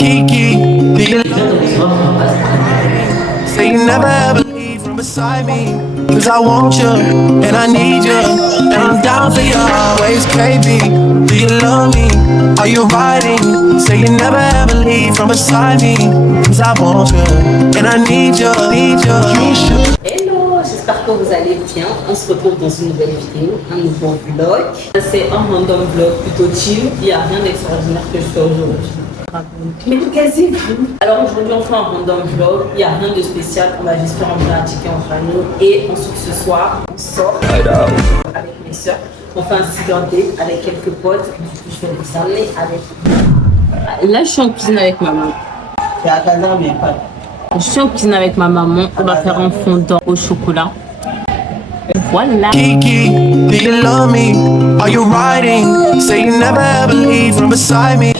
Kiki, do you say you never ever leave from beside me? Cause I want you, and I need you, and I'm down for you always, baby. Do you love me? Are you riding? Say you never ever leave from beside me. Cause I want you, and I need you, Hello, j'espère que vous allez bien. On se retrouve dans une nouvelle vidéo, un nouveau vlog. C'est un random vlog plutôt chill. Il n'y a rien d'extraordinaire que je fais aujourd'hui. Mais cassez-vous. Alors aujourd'hui on fait un random vlog. Il n'y a rien de spécial. On va juste faire un plat chicken en famille. Et ensuite ce soir, on sort avec mes soeurs. On fait un cigar date avec quelques potes. Je vais vous amener avec. Là je suis en cuisine avec maman. Je suis en cuisine avec ma maman. On va faire un fondant au chocolat. Voilà. Kiki, do you love me? Are you riding? Say you never ever leave from beside me.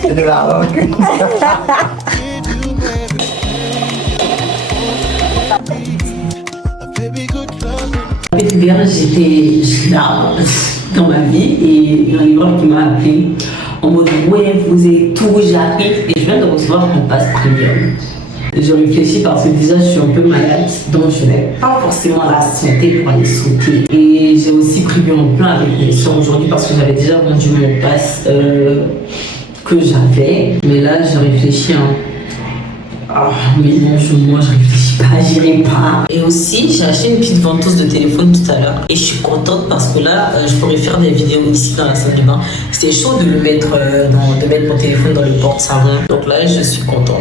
J'étais là dans ma vie et il y a un livreur qui m'a appelé en mode ouais vous êtes tout, j'arrive et je viens de recevoir mon passe premium. Je réfléchis parce que déjà je suis un peu malade donc je n'ai pas forcément la santé pour aller sauter et j'ai aussi prévu un plan avec mes soeurs aujourd'hui parce que j'avais déjà vendu mon passe que j'avais, mais là je réfléchis mais non, je réfléchis pas, j'irai pas. Et aussi, j'ai acheté une petite ventouse de téléphone tout à l'heure. Et je suis contente parce que là, je pourrais faire des vidéos ici dans la salle de bain. C'était chaud de le mettre, de mettre mon téléphone dans le porte-savon. Donc là, je suis contente.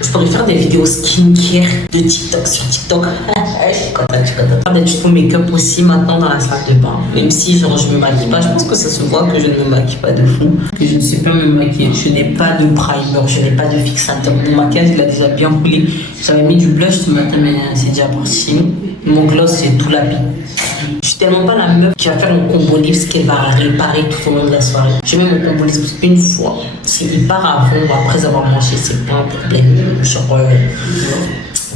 Je pourrais faire des vidéos skincare de TikTok sur TikTok. Je suis contente, Faire des tutos make-up aussi maintenant dans la salle de bain. Même si genre, je me maquille pas, je pense que ça se voit que je ne me maquille pas de fou. Que je ne sais pas me maquiller. Je n'ai pas de primer, je n'ai pas de fixateur. Mon maquillage, il a déjà bien coulé. J'avais mis du blush ce matin, mais c'est déjà parti. Mon gloss, c'est tout la vie. Je suis tellement pas la meuf qui va faire mon combo lips qu'elle va réparer tout au long de la soirée. Je mets mon combo lips une fois. S'il part avant ou après avoir mangé, c'est pas un problème. Genre,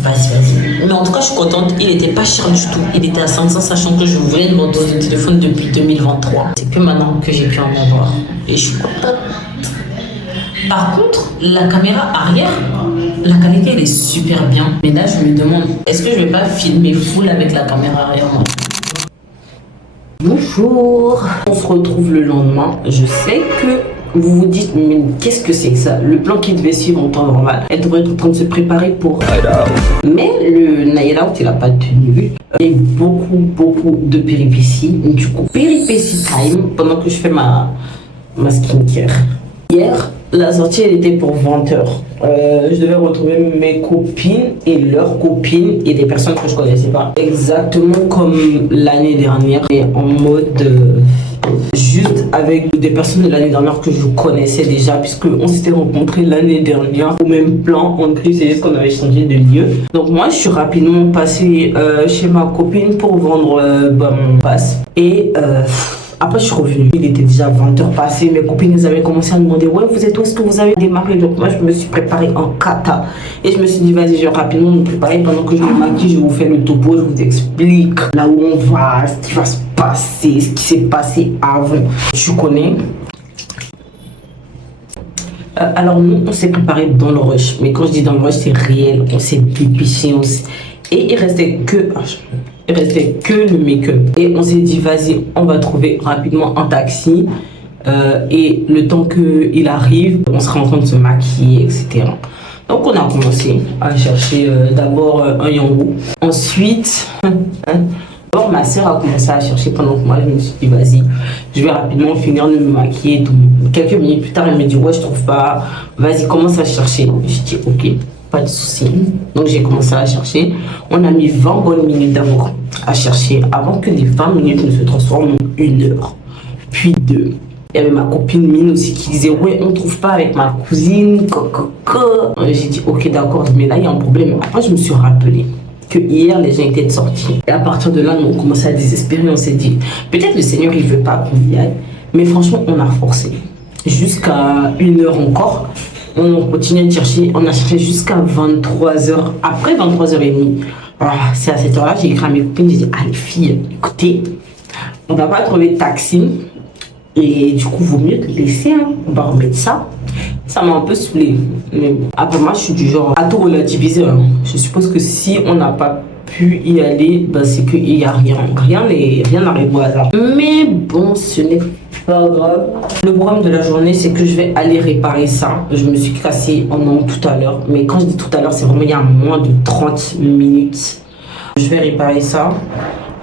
vas-y. Mais en tout cas, je suis contente. Il était pas cher du tout. Il était à 500, sachant que je voulais une ventouse de téléphone depuis 2023. C'est que maintenant que j'ai pu en avoir. Et je suis contente. Par contre, la caméra arrière, la qualité elle est super bien. Mais là, je me demande, est-ce que je vais pas filmer full avec la caméra arrière moi? Bonjour. On se retrouve le lendemain. Je sais que vous vous dites, mais qu'est-ce que c'est que ça? Le plan qui devait suivre en temps normal. Elle devrait être en train de se préparer pour... Mais le night out, il n'a pas tenu. Il y a eu beaucoup de péripéties. Du coup, péripéties time pendant que je fais ma skincare. Hier, la sortie, elle était pour 20h. Je devais retrouver mes copines et leurs copines et des personnes que je connaissais pas. Exactement comme l'année dernière, mais en mode juste avec des personnes de l'année dernière que je connaissais déjà, puisque on s'était rencontrés l'année dernière au même plan. En plus, c'est juste qu'on avait changé de lieu. Donc moi, je suis rapidement passée chez ma copine pour vendre mon passe. Et après, je suis revenue. Il était déjà 20h passées. Mes copines, elles avaient commencé à me demander ouais, vous êtes où est-ce que vous avez démarré? Donc, moi, je me suis préparée en kata. Et je me suis dit, vas-y, je vais rapidement me préparer. Pendant que je me maquille, je vous fais le topo. Je vous explique là où on va, ce qui va se passer, ce qui s'est passé avant. Je connais. Alors, nous, on s'est préparé dans le rush. Mais quand je dis dans le rush, c'est réel. On s'est dépêché. Et il restait que le make-up. Et on s'est dit, vas-y, on va trouver rapidement un taxi. Et le temps qu'il arrive, on sera en train de se maquiller, etc. Donc, on a commencé à chercher d'abord un yangou. Ensuite, ma soeur a commencé à chercher pendant que moi, je me suis dit, vas-y, je vais rapidement finir de me maquiller. Donc, quelques minutes plus tard, elle me dit, ouais, je trouve pas. Vas-y, commence à chercher. Je dis, ok. Pas de souci. Donc j'ai commencé à chercher. On a mis 20 bonnes minutes d'abord à chercher avant que les 20 minutes ne se transforment en 1 heure. Puis 2. Il y avait ma copine Mine aussi qui disait ouais, on trouve pas avec ma cousine. J'ai dit ok d'accord, mais là il y a un problème. Après je me suis rappelé que hier les gens étaient sortis. Et à partir de là, on commençait à désespérer. On s'est dit peut-être le Seigneur il veut pas qu'on y aille. Mais franchement on a forcé. jusqu'à 1h encore. On continue de chercher, on a cherché jusqu'à 23h. Après 23h30, c'est à cette heure-là, j'ai écrit à mes copines, j'ai dit, ah les filles, écoutez, on va pas trouver de taxi. Et du coup, vaut mieux te laisser, hein. On va remettre ça. Ça m'a un peu saoulée. Mais après, moi, je suis du genre à tout relativiser. Hein. Je suppose que si on n'a pas pu y aller, bah, c'est qu'il n'y a rien. Rien n'arrive au hasard. Mais bon, ce n'est pas grave. Le problème de la journée, c'est que je vais aller réparer ça. Je me suis cassé en ongle tout à l'heure. Mais quand je dis tout à l'heure, c'est vraiment il y a moins de 30 minutes. Je vais réparer ça.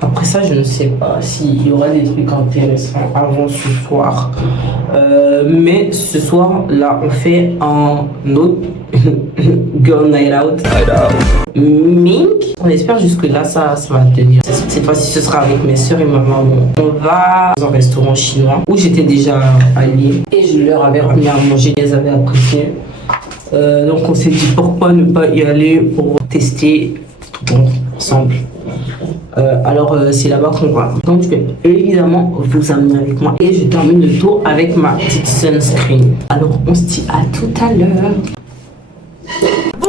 Après ça, je ne sais pas s'il y aura des trucs intéressants avant ce soir. Mais ce soir, là, on fait un autre Girl Night Out. Mink. On espère jusque là, ça va tenir. Cette fois-ci, ce sera avec mes soeurs et ma maman. On va dans un restaurant chinois où j'étais déjà allée et je leur avais ramené à manger. Elles avaient apprécié. Donc, on s'est dit pourquoi ne pas y aller pour tester tout ensemble. Alors c'est là-bas qu'on va. Donc je vais évidemment vous amener avec moi et je termine le tour avec ma petite sunscreen. Alors on se dit à tout à l'heure. Bon,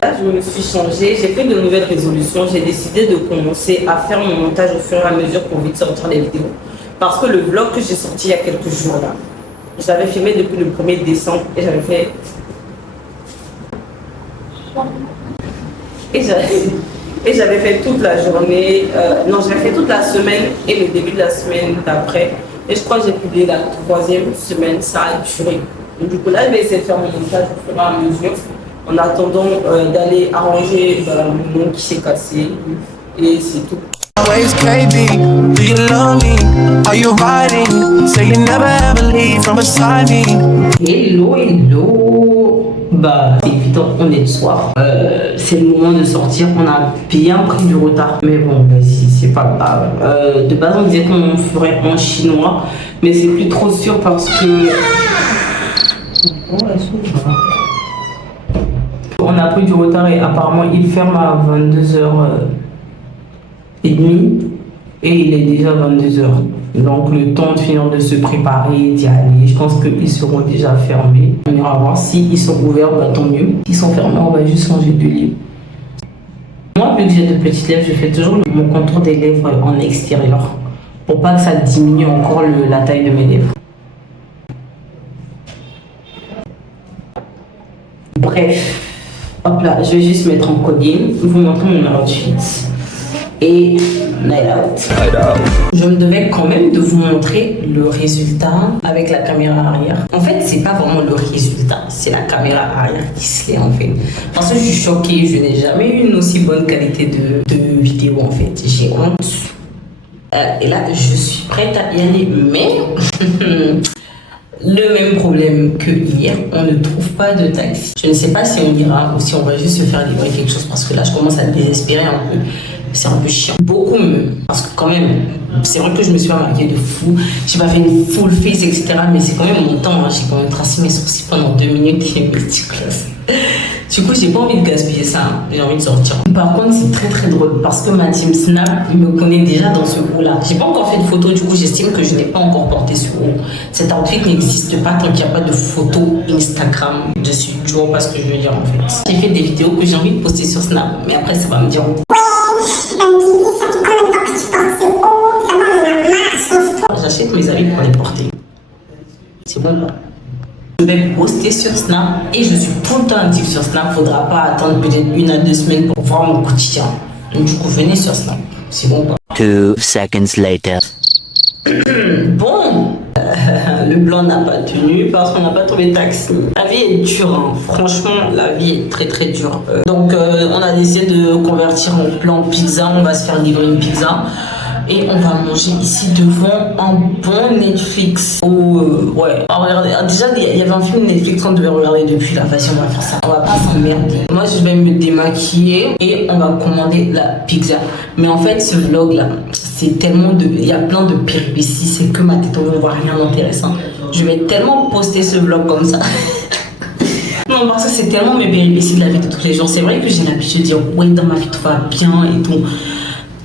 là je me suis changée, j'ai fait de nouvelles résolutions. J'ai décidé de commencer à faire mon montage au fur et à mesure pour vite sortir les vidéos. Parce que le vlog que j'ai sorti il y a quelques jours là, j'avais filmé depuis le 1er décembre et j'avais fait... Et j'avais fait toute la journée, non j'avais fait toute la semaine et le début de la semaine d'après. Et je crois que j'ai publié la 3e semaine, ça a duré. Donc, du coup là je vais essayer de faire mon montage au fur et à mesure en attendant d'aller arranger le nom qui s'est cassé et c'est tout. Waves KB, do you love me? Are you riding? Say you never ever leave from beside me. Hello. Bah c'est évident, on est le soir. C'est le moment de sortir. On a bien pris du retard. Mais bon, c'est pas grave. De base on disait qu'on ferait en chinois. Mais c'est plus trop sûr parce que... On a pris du retard et apparemment il ferme à 22h30 et il est déjà 22h. Donc le temps de finir de se préparer, d'y aller, je pense qu'ils seront déjà fermés. On ira voir s'ils sont ouverts, bah, tant mieux. S'ils sont fermés, on va juste changer de lit. Moi, vu que j'ai de petites lèvres, je fais toujours mon contour des lèvres en extérieur pour pas que ça diminue encore la taille de mes lèvres. Bref, hop là, je vais juste mettre en coding, vous montrer mon outfit et night out. Je me devais quand même de vous montrer le résultat avec la caméra arrière. En fait, c'est pas vraiment le résultat, c'est la caméra arrière qui se l'est en fait. Parce que je suis choquée, je n'ai jamais eu une aussi bonne qualité de vidéo en fait. J'ai honte. Et là, je suis prête à y aller, mais le même problème que hier, on ne trouve pas de taxi. Je ne sais pas si on ira ou si on va juste se faire livrer quelque chose parce que là, je commence à me désespérer un peu. C'est un peu chiant. Beaucoup même. Parce que quand même, c'est vrai que je me suis pas maquillée de fou. J'ai pas fait une full face, etc. Mais c'est quand même mon temps. Hein. J'ai quand même tracé mes sourcils pendant 2 minutes et mes petites classes. Du coup, j'ai pas envie de gaspiller ça. Hein. J'ai envie de sortir. Par contre, c'est très très drôle parce que ma team Snap me connaît déjà dans ce haut-là. J'ai pas encore fait de photo. Du coup, j'estime que je n'ai pas encore porté ce haut. Cet outfit n'existe pas tant qu'il n'y a pas de photo Instagram dessus. Tu vois pas ce que je veux dire en fait. J'ai fait des vidéos que j'ai envie de poster sur Snap. Mais après, ça va me dire... J'achète mes habits pour les porter. C'est bon là. Je vais poster sur Snap et je suis tout le temps active sur Snap. Faudra pas attendre peut-être 1 à 2 semaines pour voir mon quotidien. Donc du coup venez sur Snap. C'est bon pas. 2 seconds later. Bon, le plan n'a pas tenu parce qu'on n'a pas trouvé de taxi. La vie est dure, hein. Franchement, la vie est très très dure. Donc, on a décidé de convertir mon plan pizza. On va se faire livrer une pizza et on va manger ici devant un bon Netflix. Ouais, regardez. Déjà, il y avait un film Netflix qu'on devait regarder depuis là. Vas-y, on va faire ça. On va pas s'emmerder. Moi, je vais me démaquiller et on va commander la pizza. Mais en fait, ce vlog là, c'est tellement de... Il y a plein de péripéties, c'est que ma tête, on ne voit rien d'intéressant. Je vais tellement poster ce vlog comme ça. Non, parce que c'est tellement mes péripéties de la vie de tous les jours. C'est vrai que j'ai l'habitude de dire, ouais, dans ma vie, tout va bien et tout.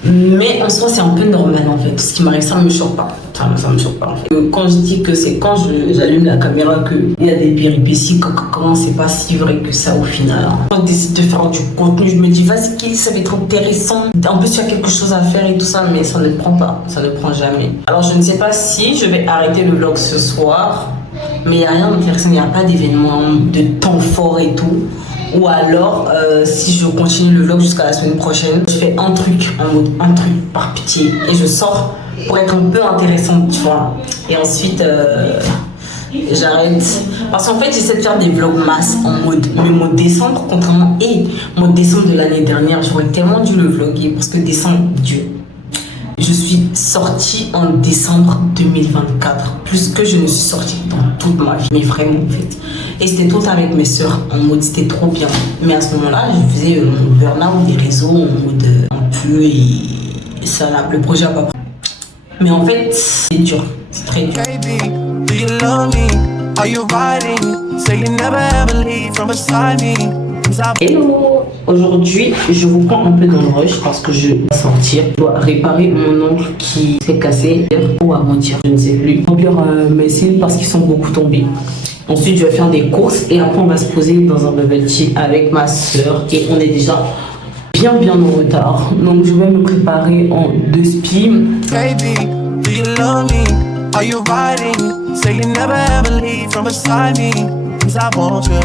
Mais en soi, c'est un peu normal en fait. Tout ce qui m'arrive, ça me choque pas. Ça me choque pas en fait. Quand je dis que c'est quand j'allume la caméra qu'il y a des péripéties, comment c'est pas si vrai que ça au final. Hein. Quand je décide de faire du contenu, je me dis vas-y, ça va être intéressant. En plus, il y a quelque chose à faire et tout ça, mais ça ne prend pas. Ça ne prend jamais. Alors, je ne sais pas si je vais arrêter le vlog ce soir, mais il n'y a rien d'intéressant. Il n'y a pas d'événement, de temps fort et tout. Ou alors, si je continue le vlog jusqu'à la semaine prochaine, je fais un truc en mode un truc par pitié et je sors pour être un peu intéressante, tu vois. Et ensuite, j'arrête. Parce qu'en fait, j'essaie de faire des vlogs masse en mode, mais mode décembre, contrairement mode décembre de l'année dernière, j'aurais tellement dû le vlogger parce que décembre, Dieu. Je suis sortie en décembre 2024, plus que je ne suis sortie dans toute ma vie, mais vraiment en fait. Et c'était tout avec mes soeurs, en mode c'était trop bien. Mais à ce moment-là, je faisais mon burn-out des réseaux en mode un peu et ça, le projet a pas pris. Mais en fait, c'est dur, c'est très dur. Baby, do you love me? Are you riding? Say you never ever leave from beside me. Hello! Aujourd'hui, je vous prends un peu dans le rush parce que je dois sortir. Je dois réparer mon ongle qui s'est cassé hier ou avant-hier, je ne sais plus. Remplir mes cils parce qu'ils sont beaucoup tombés. Ensuite, je vais faire des courses et après, on va se poser dans un bubble tea avec ma soeur et on est déjà bien en retard. Donc, je vais me préparer en 2 spies. Baby, do you love me? Are you riding? Say you never ever leave from beside me. Cause I want you,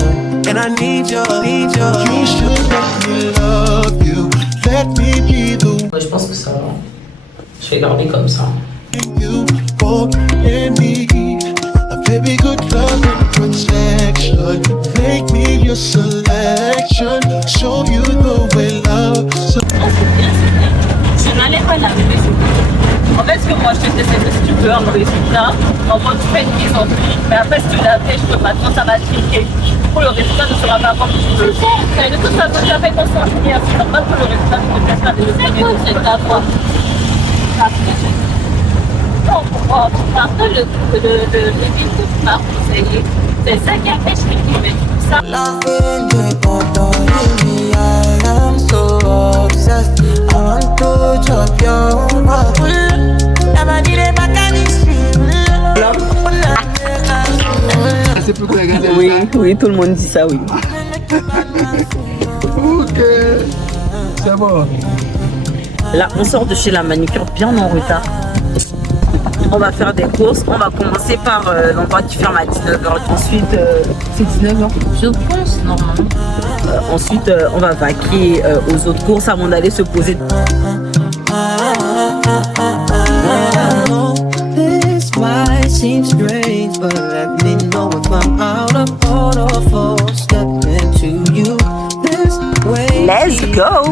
and I need you, You should let me love you, let me be the Ouais, je pense que ça va. Je vais garder comme ça. you want and need. A baby, good love and protection. Make me your selection. Show you the way love. Je n'allais pas l'arriver. En fait, ce que moi je te dis, c'est que si tu veux un résultat, en gros, tu fais une mise en prix. Mais après, si tu l'as fait, je peux maintenant, ça va cliquer. Pour le résultat, ne sera pas comme tu veux. Mais de toute façon, tu as fait ton sentiment. Si tu n'as pas pour le résultat, tu ne peux pas de le faire. C'est ta foi. Non, pourquoi? Parce que le livre que tu m'as conseillé, c'est ça qui a fait que je me dis ça. Loving you, adoring me, I am so obsessed. I want to chop your bubble. Never did it back at this Oui, tout le monde dit ça, oui. Ok, c'est bon. Là, on sort de chez la manicure bien en retard. On va faire des courses. On va commencer par l'endroit qui ferme à 19h. Ensuite, c'est 19h, je pense, normalement. Ensuite, on va vaquer aux autres courses avant d'aller se poser. This might seem strange, but let me know if I'm out of order for stepping to you this way. Let's go!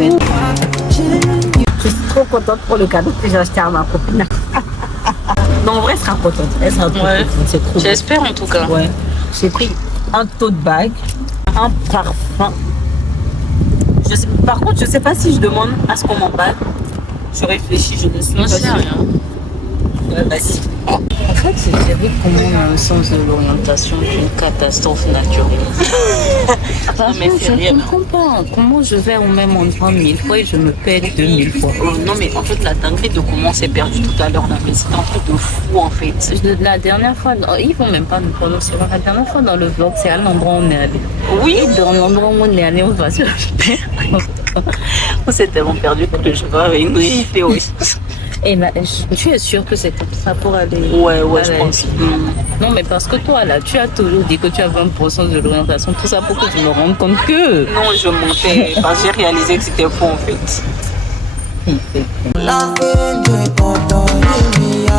Je suis trop contente pour le cadeau que j'ai acheté à ma copine. Non, en vrai, elle sera contente. Elle sera trop contente. C'est trop. J'espère en tout cas. Ouais. J'ai pris un tote bag, un parfum. Par contre, je sais pas si je demande à ce qu'on m'emballe. Je réfléchis, je ne suis pas sûre. Bah si. En fait, c'est terrible comment on a un sens de l'orientation d'une catastrophe naturelle. Mais je ne comprends pas comment je vais au même endroit 1000 fois et je me perds 2000 fois. Non, mais en fait, la dinguerie de comment on s'est perdu tout à l'heure, c'est un truc de fou en fait. La dernière fois, ils vont même pas nous prononcer. La dernière fois dans le vlog, c'est à l'endroit où on est allé. Oui, Et dans l'endroit où on est allé, on va se perdre. on s'est tellement perdu que je vais avec nous gifler aussi. Et là, tu es sûre que c'est comme ça pour aller? Ouais, je pense. Non, mais parce que toi, là, tu as toujours dit que tu as 20% de l'orientation, tout ça pour que tu me rendes compte que... Non, je montais, parce que j'ai réalisé que c'était faux en fait. Loving you, adoring me, I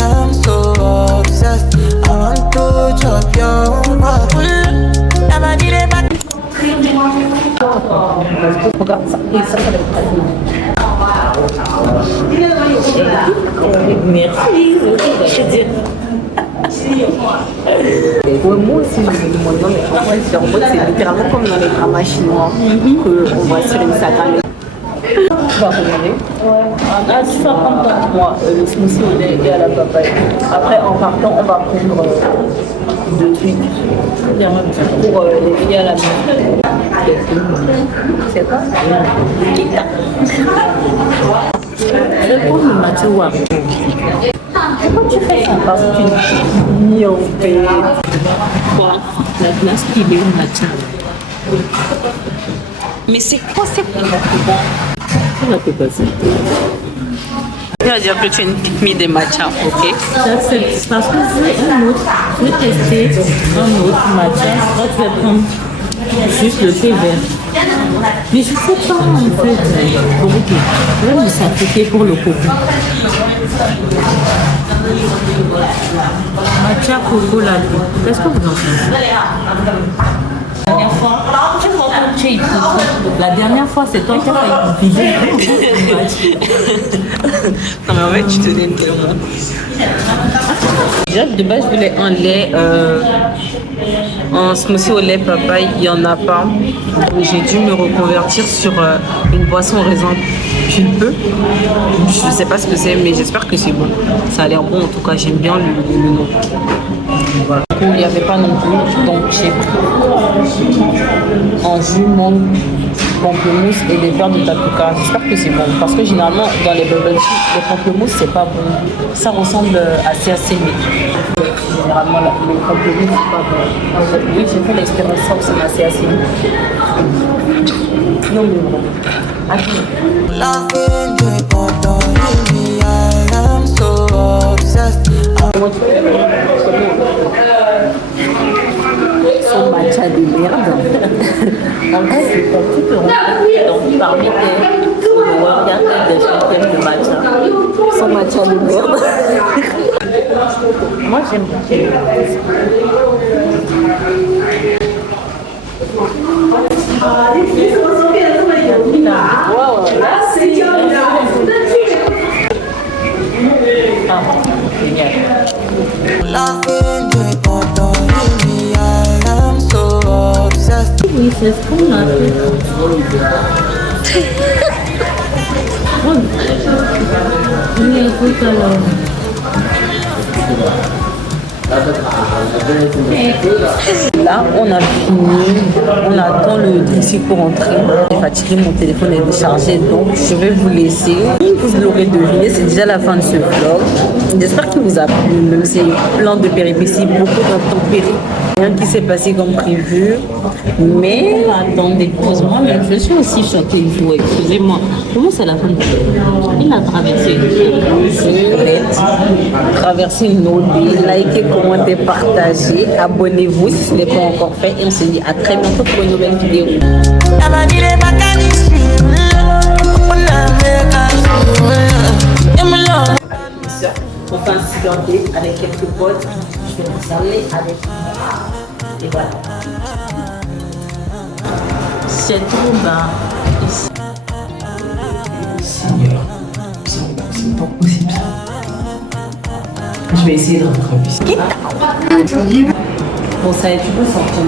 am so obsessed. I want to chop your bubble. Never did it back. Regarde ça, et ça va être merci, je te dis. Ouais, moi aussi, je me demande, non, mais en vrai, en mode, c'est littéralement comme dans les dramas chinois qu'on voit sur Instagram. Tu vas regarder? Ouais. Ah, tu vas prendre ton moi, le smoothie au lait et à la papaye. Après, en partant, on va prendre 2 trucs pour les lier à la main. C'est quoi? Je vais prendre le matcha ou après. Pourquoi tu fais ça? Parce que tu en fait. Quoi? La glace qui est au matcha. Mais c'est quoi cette on va te passer. Tu vas dire que tu es une pique des matcha, ok? J'accepte. Parce que je veux un autre. Je veux tester un autre matcha. Moi, tu vas prendre juste le thé vert. Mais je sais pas en fait. Bon, ok. Je vais me sacrifier pour le coco. Matcha coco latte. Qu'est-ce que vous en pensez? La dernière fois, la dernière fois, c'est toi qui as failli vider. Non mais en fait tu te donnes vraiment. Déjà de base je voulais un lait en smoothie au lait papaye, il n'y en a pas. J'ai dû me reconvertir sur une boisson au raisin pulpeux. Je ne sais pas ce que c'est mais j'espère que c'est bon. Ça a l'air bon en tout cas, j'aime bien le nom. Voilà. Il n'y avait pas non plus, donc j'ai pris en jus mangue, pamplemousse et des verres de tapioca. J'espère que c'est bon parce que généralement dans les bubble tea, le pamplemousse c'est pas bon. Ça ressemble assez à sémé. Généralement le pamplemousse c'est pas bon. Oui, j'ai fait l'expérience, c'est assez à sémé. Non mais bon. Loving you, adoring me, I am so obsessed. Son matcha de merde. En vrai, c'est pour tout te rencontrer. Donc, parmi tes followers, il y a des championnes de matcha. Son matcha de merde. Moi, j'aime bien. Wow. Ah, génial. Loving you, adoring me, I am so obsessed. Oui, c'est ce qu'on a fait. Oui, écoute alors. Là, on a fini, on attend le taxi pour entrer. J'ai fatigué, mon téléphone est déchargé, donc je vais vous laisser. Vous l'aurez deviné, c'est déjà la fin de ce vlog. J'espère qu'il vous a plu, même si plein de péripéties, beaucoup d'intempéries. Rien qui s'est passé comme prévu. Mais attendez, pause-moi, mais je suis aussi choquée, vous, excusez-moi. Comment c'est la fin de vlog? Il a traversé une lettre, traversé une autre, likez, commentez, partagez, abonnez-vous si ce n'est pas encore fait et on se dit à très bientôt pour une nouvelle vidéo. On fait un super date avec quelques potes. Je vais vous amener avec moi. Et voilà. C'est tout bas ici. Seigneur, c'est pas possible ça. Je vais essayer de rattraper ça. Bon, ça y est, tu peux sortir.